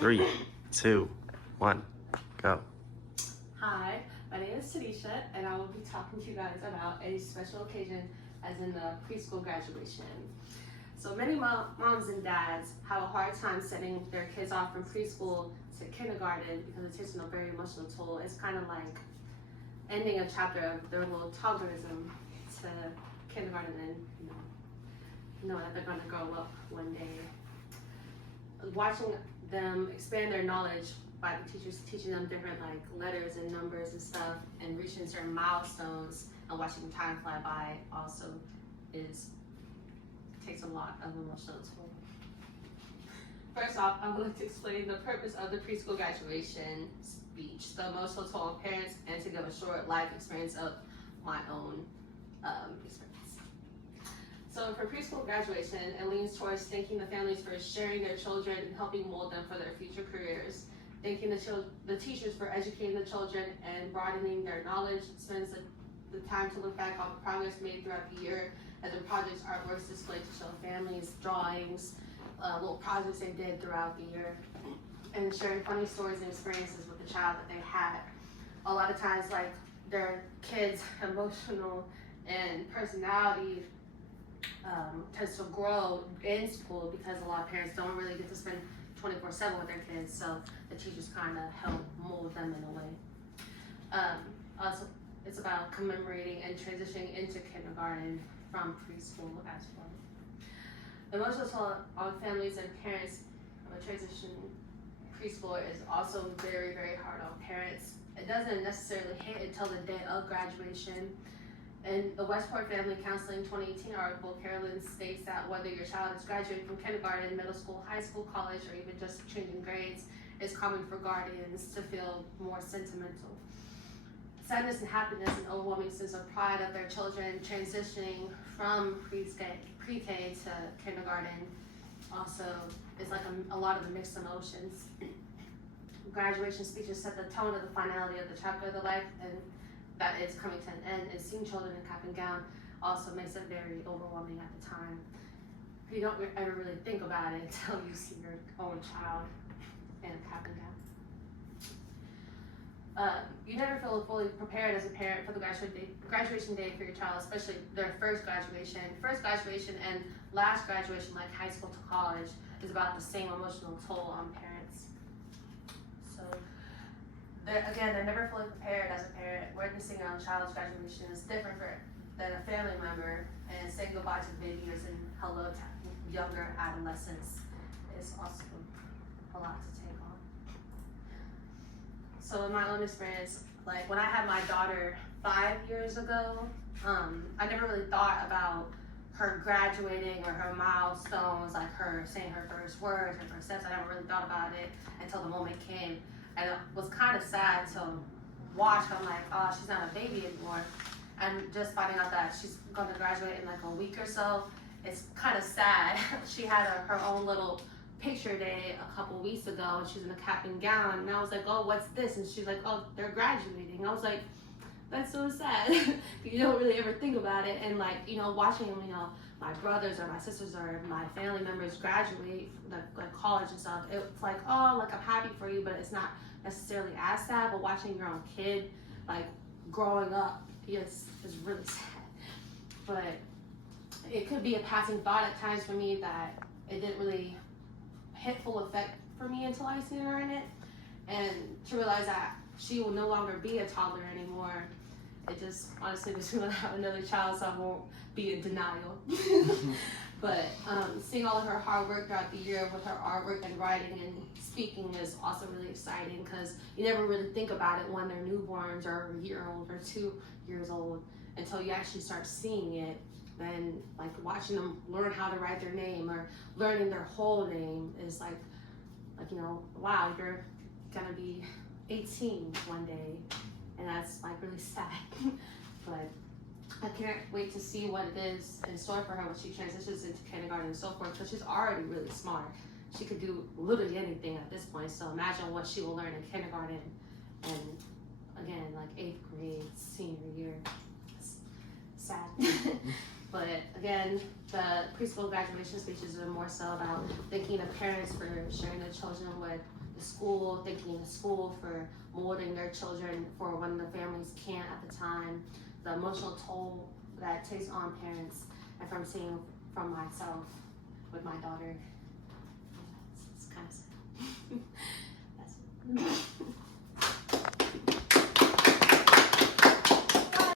3, 2, 1, go. Hi, my name is Tanisha, and I will be talking to you guys about a special occasion as in the preschool graduation. So many moms and dads have a hard time sending their kids off from preschool to kindergarten because it takes a very emotional toll. It's kind of like ending a chapter of their little toddlerism to kindergarten and know that they're going to grow up one day. Watching them expand their knowledge by the teachers teaching them different like letters and numbers and stuff and reaching certain milestones and watching time fly by also takes a lot of emotional toll. First off, I would like to explain the purpose of the preschool graduation speech, the emotional toll of parents, and to give a short life experience of my own experience. So for preschool graduation, it leans towards thanking the families for sharing their children and helping mold them for their future careers. Thanking the teachers for educating the children and broadening their knowledge. Spends the time to look back on the progress made throughout the year as the projects, artworks displayed to show families, drawings, little projects they did throughout the year, and sharing funny stories and experiences with the child that they had. A lot of times, like their kids' emotional and personality tends to grow in school because a lot of parents don't really get to spend 24/7 with their kids, so the teachers kind of help mold them in a way. Also, it's about commemorating and transitioning into kindergarten from preschool as well. The emotional toll on families and parents of a transition preschool is also very, very hard on parents. It doesn't necessarily hit until the day of graduation. In the Westport Family Counseling 2018 article, Carolyn states that whether your child is graduating from kindergarten, middle school, high school, college, or even just changing grades, it's common for guardians to feel more sentimental. Sadness and happiness and overwhelming sense of pride of their children transitioning from pre-K to kindergarten also is like a lot of the mixed emotions. Graduation speeches set the tone of the finality of the chapter of the life and that is coming to an end, and seeing children in cap and gown also makes it very overwhelming at the time. You don't ever really think about it until you see your own child in a cap and gown. You never feel fully prepared as a parent for the graduation day for your child, especially their first graduation. First graduation and last graduation, like high school to college, is about the same emotional toll on parents. So they're never fully prepared as a parent. Witnessing your own child's graduation is different than a family member, and saying goodbye to the baby years and hello to younger adolescents is also a lot to take on. So in my own experience, like when I had my daughter 5 years ago, I never really thought about her graduating or her milestones, like her saying her first words, her first steps. I never really thought about it until the moment came. And it was kind of sad to watch. I'm like, oh, she's not a baby anymore. And just finding out that she's going to graduate in like a week or so, it's kind of sad. She had her own little picture day a couple weeks ago, and she was in a cap and gown. And I was like, oh, what's this? And she's like, oh, they're graduating. I was like, that's so sad. You don't really ever think about it. And like, watching, my brothers or my sisters or my family members graduate, like college and stuff, it's like, oh, like I'm happy for you, but it's not necessarily as sad. But watching your own kid like growing up is really sad. But it could be a passing thought at times for me that it didn't really hit full effect for me until I seen her in it, and to realize that she will no longer be a toddler anymore. It just honestly makes me want to have another child, so I won't be in denial. But seeing all of her hard work throughout the year with her artwork and writing and speaking is also really exciting, because you never really think about it when they're newborns or a year old or 2 years old until you actually start seeing it. Then like watching them learn how to write their name or learning their whole name is like wow, you're gonna be 18 one day, and that's like really sad. But I can't wait to see what it is in store for her when she transitions into kindergarten and so forth, because she's already really smart. She could do literally anything at this point, so imagine what she will learn in kindergarten and again like 8th grade, senior year. It's sad. But again, the preschool graduation speeches are more so about thanking the parents for sharing their children with the school, thanking the school for molding their children for when the families can't at the time, the emotional toll that takes on parents, and from seeing from myself with my daughter. It's kind of sad.